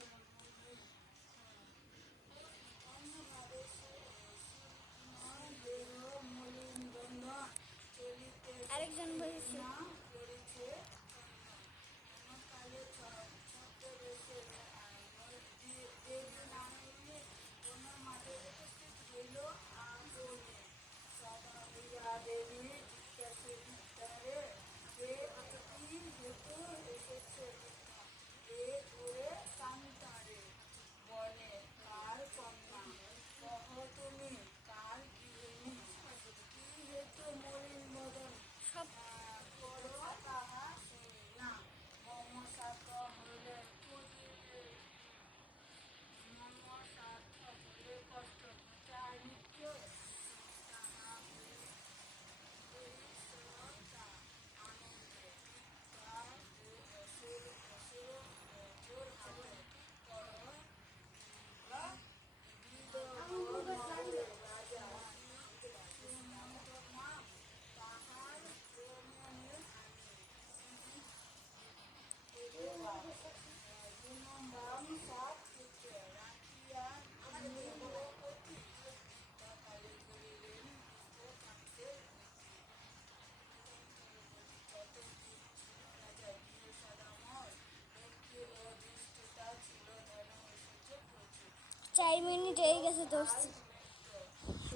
해서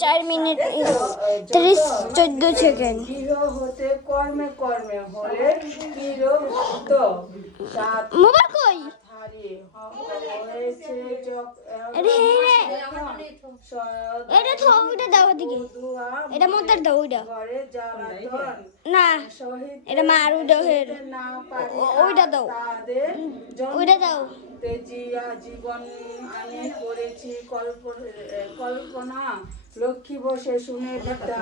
চার মিনিট ত্রিশ চোদ্দ সেকেন্ড। হতে কর্মে কর্মে হলে মোবাইল কই এটা তো ওইটা দাও দিকে এটা মতার দাও ওইটা। না এটা মার ওইটা ওইটা দাও। ওইটা দাও। তেজিয়া জীবন আমি করেছি কল্প- কল্পনা। লক্ষ্মী বসে শুনে পিতা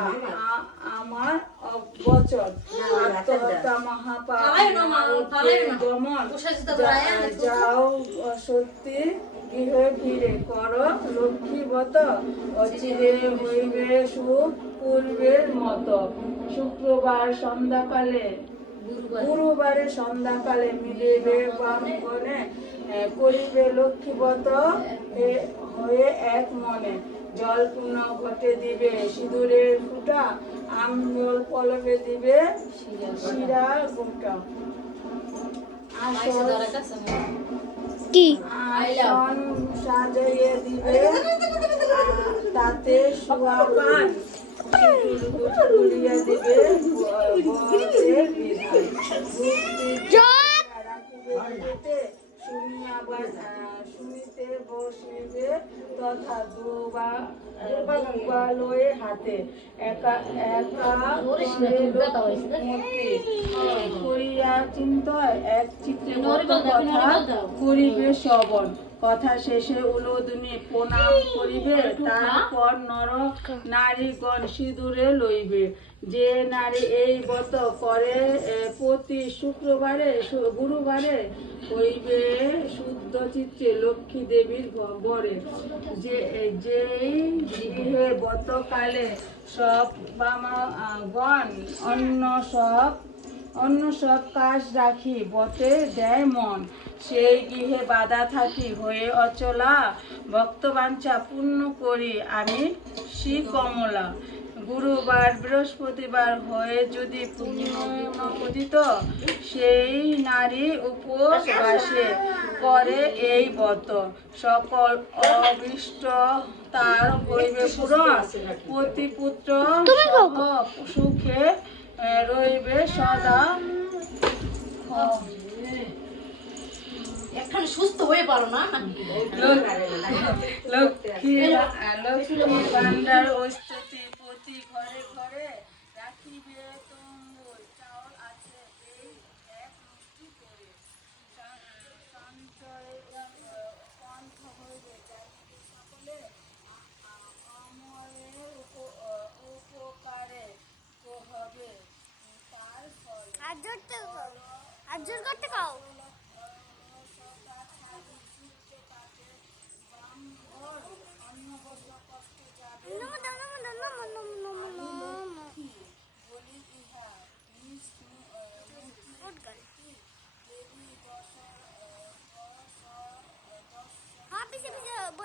আমার বচন আত্মহত্যা মহাপাপ দমন। যাও সত্যি গৃহে ফিরে কর লক্ষ্মীবত অচিরে হইবে সুখ, পূর্বের মতো। শুক্রবার সন্ধ্যাকালে, গুরুবারে সন্ধ্যাকালে মিলিবে বামগণে করিবে লক্ষ্মীবত হয়ে এক মনে। জল পূর্ণ ঘটে দিবে সিঁদুরের ফুটা আম্বল পলবে দিবে শিরা গোটা আসল কি? সাজাইয়ে দিবে তাতে দিবে শুনিতে বসিবে তথা দুবা দুবালয়ে হাতে। একা একা করিয়া চিন্ত এক চিত্রে কথা করিবে শ্রবণ কথা শেষে উলোদনি প্রণাম করিবে তারপর নর নারীগণ সিঁদুরে লইবে। যে নারী এই ব্রত করে প্রতি শুক্রবারে গুরুবারে হইবে শুদ্ধ চিত্তে লক্ষ্মী দেবীর বরে। যে যেই গৃহে ব্রতকালে সব বামাগণ অন্য সব অন্য সব কাজ রাখি বটে দেয় মন। সেই গৃহে বাধা থাকি হয়ে অচলা ভক্তবাঞ্ছা পূর্ণ করি আমি শ্রী কমলা গুরুবার বৃহস্পতিবার হয়ে যদি পূর্ণপতিত সেই নারী উপোস বাসে করে এই ব্রত। সকল অবিষ্ট তার হইবে পূরণ প্রতিপুত্র সহ সুখে রইবে সদা। একখানে সুস্থ হয়ে পারো না। লক্ষ্মী লক্ষ্মী ভান্ডার ঐশ্বতী প্রতি ঘরে ঘরে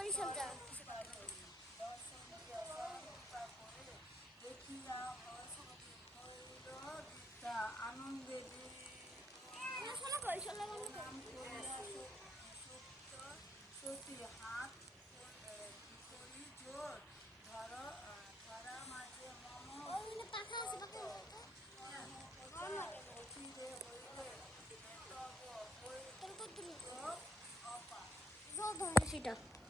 বরিশাল সতী হাত জোর ধর মাঝে মম সেটা।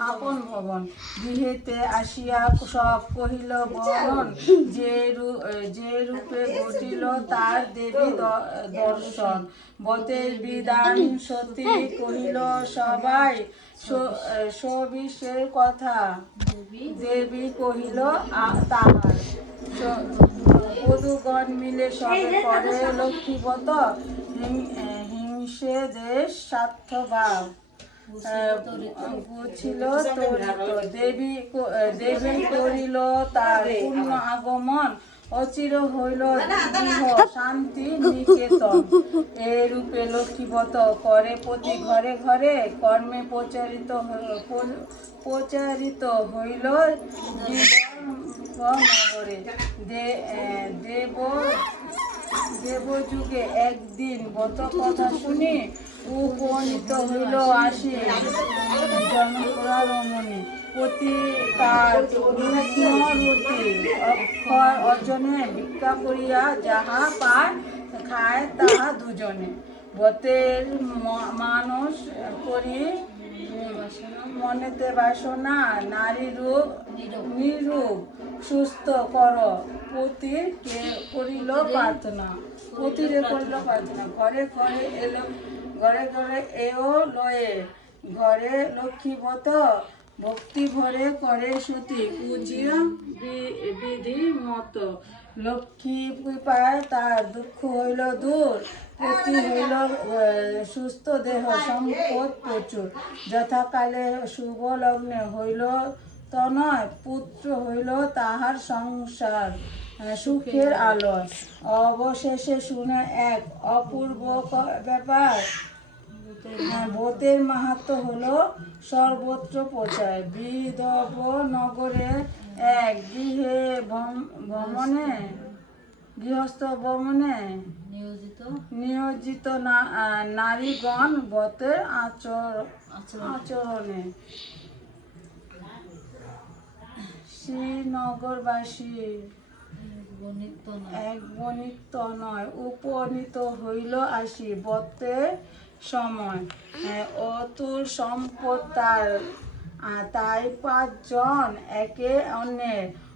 আপন ভবন। গৃহেতে আসিয়া সব কহিল, বরণ, যে যে রূপে ঘটিল তার দেবী দর্শন। বতের বিধান সতী কহিল সবাই সবিশের কথা। দেবী কহিল তাহার। স- মিলে সবে করে লক্ষ্মীবত হিংসে দেশ স্বার্থভাব। বুঝিল দেবী দেবী করিল তার পূর্ণ আগমন। অচির হইল শান্তি লক্ষ্মীবত করে প্রতি ঘরে ঘরে কর্মে প্রচারিত হইল- প্রচারিত হইল নগরে দেব দেবযুগে একদিন গত কথা শুনি উপনীত হইল আসি জনপুরা প্রতি তার অক্ষর অর্জনে ভিক্ষা করিয়া যাহা পায় খায় তাহা দুজনে। বতের মানুষ করি মনেতে বাসনা, নারী রূপ, নিরূপ, সুস্থ কর। পতির করিল প্রার্থনা। পতিরে করিল প্রার্থনা। ঘরে ঘরে এলো ঘরে ঘরে এও লয়ে, ঘরে লক্ষ্মীবত ভক্তি ভরে করে সুতি পূজিয়া বিধি মত। লক্ষ্মী কৃপায় তার দুঃখ হইল দূর পতি হইল সুস্থ দেহ, সম্পদ প্রচুর। যথাকালে শুভ লগ্নে হইল তনয়, পুত্র হইল তাহার সংসার সুখের আলোয়। অবশেষে শুনে এক অপূর্ব ব্যাপার হ্যাঁ, ভূতের মাহাত্ম হলো সর্বত্র প্রচার বিদব নগরে এক গৃহে ভ্রমণে? গৃহস্থ ভ্রমণে? নিয়োজিত? না- আহ, নারীগণ বতের আচর আচরণে। শ্রীনগরবাসী এক বণিত নয়। উপনীত হইল আসি। বতে সময়। আহ, অতুল সম্পদ তার। তাই পাঁচজন একে অন্যের